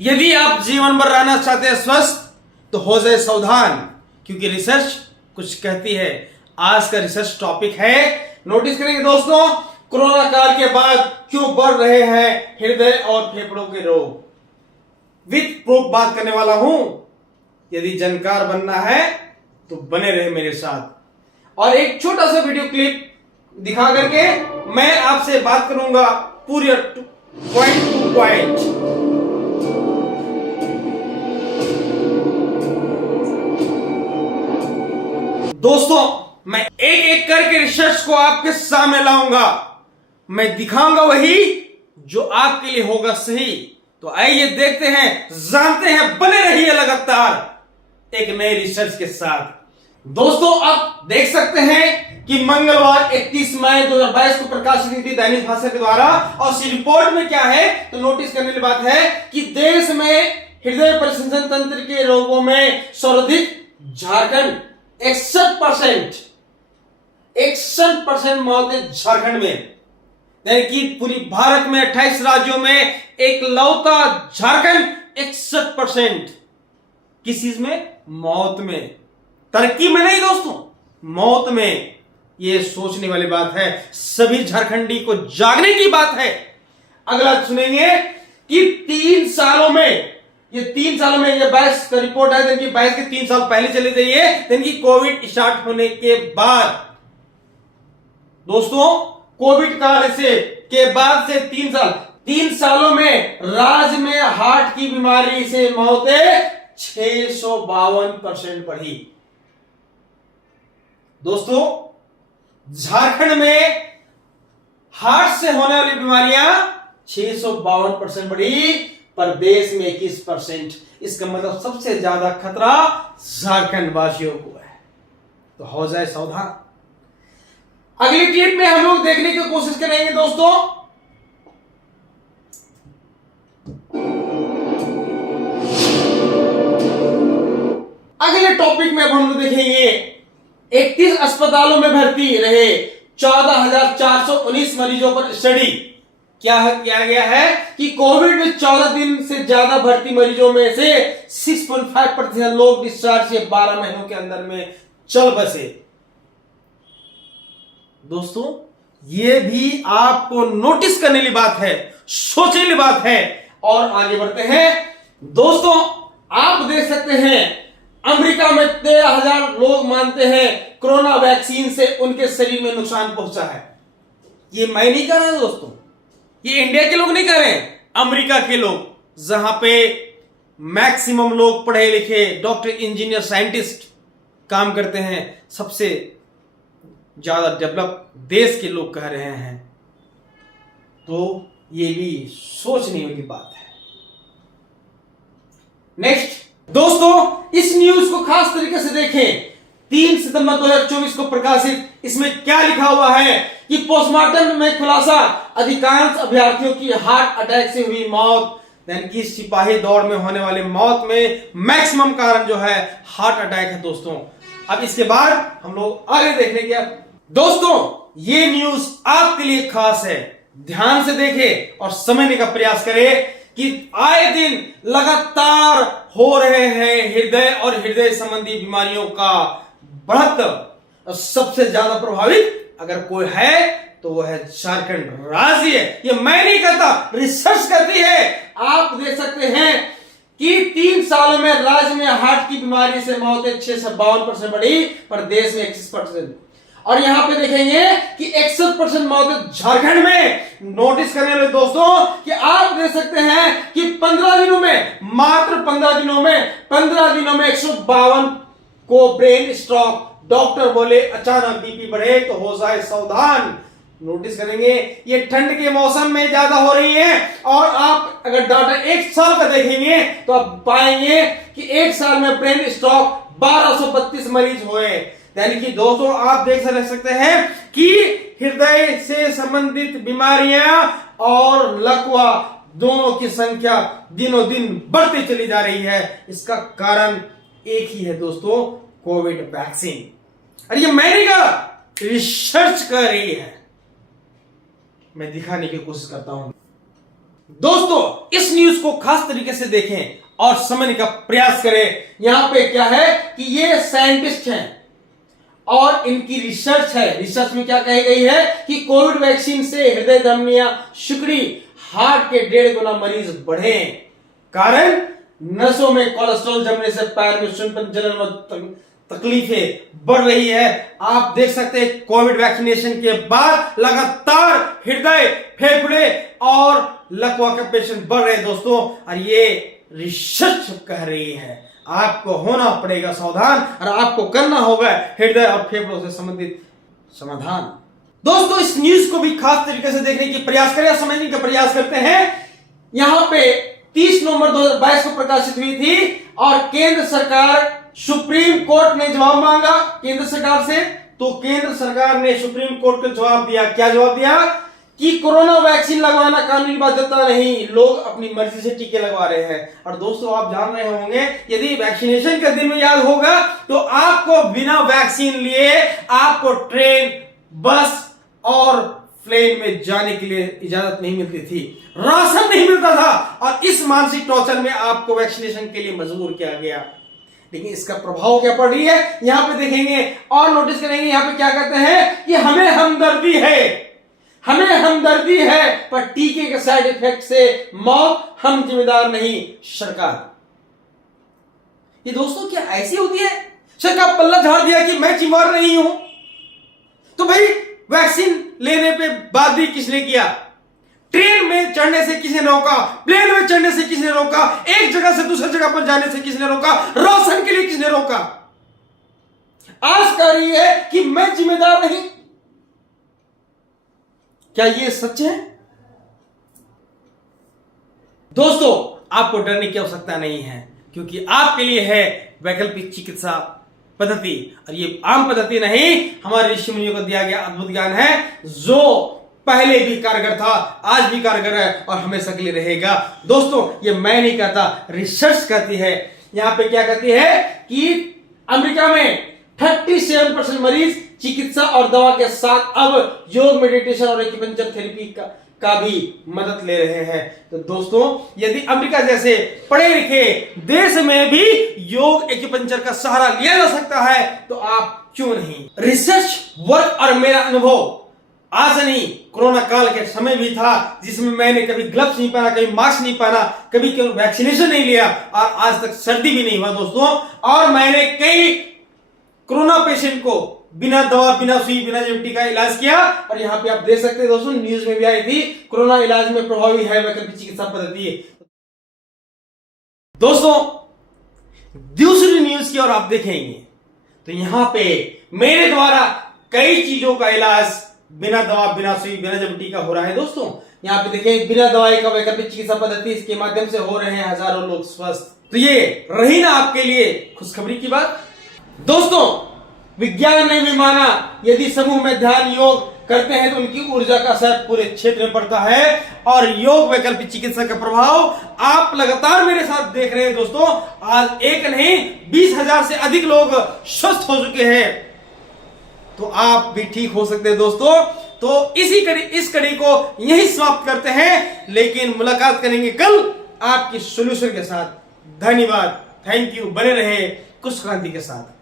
यदि आप जीवन भर रहना चाहते हैं स्वस्थ तो हो जाए सावधान, क्योंकि रिसर्च कुछ कहती है। आज का रिसर्च टॉपिक है, नोटिस करेंगे दोस्तों, कोरोना काल के बाद क्यों बढ़ रहे हैं हृदय और फेफड़ों के रोग। विथ प्रूफ बात करने वाला हूं। यदि जानकार बनना है तो बने रहे मेरे साथ। और एक छोटा सा वीडियो क्लिप दिखा करके मैं आपसे बात करूंगा पूरे पॉइंट टू पॉइंट। दोस्तों, मैं एक एक करके रिसर्च को आपके सामने लाऊंगा। मैं दिखाऊंगा वही जो आपके लिए होगा सही। तो आइए देखते हैं, जानते हैं, बने रहिए लगातार एक नए रिसर्च के साथ। दोस्तों, आप देख सकते हैं कि मंगलवार 31 मई 2022 को प्रकाशित हुई थी दैनिक भास्कर के द्वारा। और इस रिपोर्ट में क्या है तो नोटिस करने वाली बात है कि देश में हृदय परिसंचरण तंत्र के रोगों में सर्वाधिक झारखंड 61% मौतें झारखंड में, यानी कि पूरी भारत में 28 राज्यों में एक लौता झारखंड 61%। किस चीज में? मौत में, तरक्की में नहीं दोस्तों, मौत में। यह सोचने वाली बात है, सभी झारखंडी को जागने की बात है। अगला सुनेंगे कि 3 सालों में, ये 3 सालों में, ये 22 का रिपोर्ट है, कि 22 के 3 साल पहले चले जाइए, कि कोविड स्टार्ट होने के बाद दोस्तों, कोविड काल से के बाद से 3 सालों में राज्य में हार्ट की बीमारी से मौतें 652% बढ़ी। दोस्तों, झारखंड में हार्ट से होने वाली बीमारियां 652% बढ़ी, पर देश में 21%। इसका मतलब सबसे ज्यादा खतरा झारखंड वासियों को है। तो हो जाए सावधान। अगली क्लिप में हम लोग देखने की कोशिश करेंगे दोस्तों। अगले टॉपिक में अब हम लोग देखेंगे 31 अस्पतालों में भर्ती रहे 14,419 मरीजों पर स्टडी। क्या किया गया है कि कोविड में 14 दिन से ज्यादा भर्ती मरीजों में से 6.5% लोग डिस्चार्ज के 12 महीनों के अंदर में चल बसे। दोस्तों, यह भी आपको नोटिस करने वाली बात है, सोचने वाली बात है। और आगे बढ़ते हैं दोस्तों, आप देख सकते हैं अमेरिका में 13,000 लोग मानते हैं कोरोना वैक्सीन से उनके शरीर में नुकसान पहुंचा है। ये मैं नहीं कर रहा दोस्तों, ये इंडिया के लोग नहीं कर रहे हैं, अमेरिका के लोग, जहां पे मैक्सिमम लोग पढ़े लिखे डॉक्टर, इंजीनियर, साइंटिस्ट काम करते हैं, सबसे ज्यादा डेवलप देश के लोग कह रहे हैं। तो ये भी सोचने वाली बात है। नेक्स्ट दोस्तों, इस न्यूज को खास तरीके से देखें। 3 सितंबर 2024 को प्रकाशित, इसमें क्या लिखा हुआ है कि पोस्टमार्टम में खुलासा, अधिकांश अभ्यर्थियों की हार्ट अटैक से हुई मौत, यानी कि सिपाही दौड़ में होने वाली मौत में मैक्सिमम कारण जो है हार्ट अटैक है दोस्तों। अब इसके बाद हम लोग आगे देखने के, दोस्तों ये न्यूज आपके लिए खास है, ध्यान से देखें और समझने का प्रयास करें कि आए दिन लगातार हो रहे हैं हृदय और हृदय संबंधी बीमारियों का बढ़त। सबसे ज्यादा प्रभावित अगर कोई है तो वह है झारखंड राज्य। ये मैं नहीं कहता, रिसर्च करती है। आप देख सकते हैं कि 3 सालों में राज्य में हार्ट की बीमारी से मौतें 652% बढ़ी, पर देश में 21%। और यहां पे देखेंगे कि 61% मौतें झारखंड में। नोटिस करने वाले दोस्तों कि आप देख सकते हैं कि 15 दिनों में, मात्र 15 दिनों में 152 को ब्रेन स्ट्रोक। डॉक्टर बोले अचानक बीपी बढ़े तो हो जाए सावधान। नोटिस करेंगे ये ठंड के मौसम में ज्यादा हो रही है। और आप अगर डाटा 1 साल का देखेंगे तो आप पाएंगे कि 1 साल में ब्रेन स्ट्रोक 1232 मरीज हुए। यानी कि दोस्तों, आप देख सकते हैं कि हृदय से संबंधित बीमारियां और लकवा दोनों की संख्या दिनों दिन बढ़ती चली जा रही है। इसका कारण एक ही है दोस्तों, कोविड वैक्सीन। अरे ये मैं नहीं कहा, रिसर्च कर रही है, मैं दिखाने की कोशिश करता हूं। दोस्तों इस न्यूज को खास तरीके से देखें और समझने का प्रयास करें। यहां पे क्या है कि ये साइंटिस्ट हैं और इनकी रिसर्च है। रिसर्च में क्या कही गई है कि कोविड वैक्सीन से हृदय धमनियां, शुक्री, हार्ट के 1.5 गुना मरीज बढ़े। कारण नसों में कोलेस्ट्रॉल जमने से पैर में सुनपन, जलन व तकलीफें बढ़ रही है। आप देख सकते हैं कोविड वैक्सीनेशन के बाद लगातार हृदय, फेफड़े और लकवा के पेशेंट बढ़ रहे हैं दोस्तों, और ये रिसर्च कह रही है। आपको होना पड़ेगा सावधान और आपको करना होगा हृदय और फेफड़ों से संबंधित समाधान। दोस्तों इस न्यूज को भी खास तरीके से देखने की प्रयास करें, समझने का प्रयास करते हैं। यहां पे 30 नवंबर 2022 को प्रकाशित हुई थी और केंद्र सरकार, सुप्रीम कोर्ट ने जवाब मांगा केंद्र सरकार से। तो केंद्र सरकार ने सुप्रीम कोर्ट को जवाब दिया। क्या जवाब दिया? कि कोरोना वैक्सीन लगवाना कानूनी बाध्यता नहीं, लोग अपनी मर्जी से टीके लगवा रहे हैं। और दोस्तों आप जान रहे होंगे, यदि वैक्सीनेशन का दिन में याद होगा तो आपको बिना वैक्सीन लिए आपको ट्रेन, बस और प्लेन में जाने के लिए इजाजत नहीं मिलती थी, राशन नहीं मिलता था, और इस मानसिक टॉर्चर में आपको वैक्सीनेशन के लिए मजबूर किया गया। लेकिन इसका प्रभाव क्या पड़ रही है यहां पे देखेंगे और नोटिस करेंगे। यहां पे क्या कहते हैं कि हमें हमदर्दी है, हमें हमदर्दी है, पर टीके के साइड इफेक्ट से मौत हम जिम्मेदार नहीं, सरकार। ये दोस्तों क्या ऐसी होती है? सरकार पल्ला झाड़ दिया कि मैं जिम्मेदार नहीं हूं। तो भाई वैक्सीन लेने पे बात भी किसने किया? ट्रेन में चढ़ने से किसने रोका? प्लेन में चढ़ने से किसने रोका? एक जगह से दूसरी जगह पर जाने से किसने रोका? राशन के लिए किसने रोका? आज कह रही है कि मैं जिम्मेदार नहीं। क्या ये सच है? दोस्तों आपको डरने की आवश्यकता नहीं है, क्योंकि आपके लिए है वैकल्पिक चिकित्सा पद्धति, और ये आम पद्धति नहीं, हमारे ऋषि मुनियों को दिया गया अद्भुत ज्ञान है, जो पहले भी कारगर था, आज भी कारगर है और हमेशा के लिए रहेगा। दोस्तों ये मैं नहीं कहता, रिसर्च कहती है। यहां पे क्या कहती है कि अमेरिका में 37% मरीज चिकित्सा और दवा के साथ अब योग, मेडिटेशन और एक्यूपंक्चर थेरेपी का भी मदद ले रहे हैं। तो दोस्तों यदि अमेरिका जैसे पढ़े लिखे देश में भी योग, एक्यूपंक्चर का सहारा लिया जा सकता है, तो आप क्यों नहीं? रिसर्च वर्क और मेरा अनुभव आज नहीं, कोरोना काल के समय भी था, जिसमें मैंने कभी ग्लव्स नहीं पहना, कभी मास्क नहीं पहना, कभी वैक्सीनेशन नहीं लिया, और आज तक सर्दी भी नहीं हुआ दोस्तों। और मैंने कई कोरोना पेशेंट को बिना दवा, बिना सुई, बिना ड्यूटी का इलाज किया। और यहां पे आप देख सकते हैं दोस्तों, न्यूज में भी आई थी, कोरोना इलाज में प्रभावी है वैकल्पिक चिकित्सा पद्धति। दोस्तों दूसरी न्यूज की ओर आप देखेंगे तो यहां पे मेरे द्वारा कई चीजों का इलाज बिना दवा, बिना सुई, बिना ड्यूटी का हो रहा है। दोस्तों यहां पे देखें, बिना दवाई का वैकल्पिक चिकित्सा पद्धति, इसके माध्यम से हो रहे हैं हजारों लोग स्वस्थ। तो ये रही ना आपके लिए खुशखबरी की बात। दोस्तों विज्ञान ने भी माना, यदि समूह में ध्यान, योग करते हैं तो उनकी ऊर्जा का असर पूरे क्षेत्र में पड़ता है, और योग वैकल्पिक चिकित्सा का प्रभाव आप लगातार मेरे साथ देख रहे हैं दोस्तों। आज एक नहीं 20,000 से अधिक लोग स्वस्थ हो चुके हैं, तो आप भी ठीक हो सकते हैं दोस्तों। तो इस कड़ी को यही समाप्त करते हैं, लेकिन मुलाकात करेंगे कल आपकी सोल्यूशन के साथ। धन्यवाद, थैंक यू, बने रहे कुश क्रांति के साथ।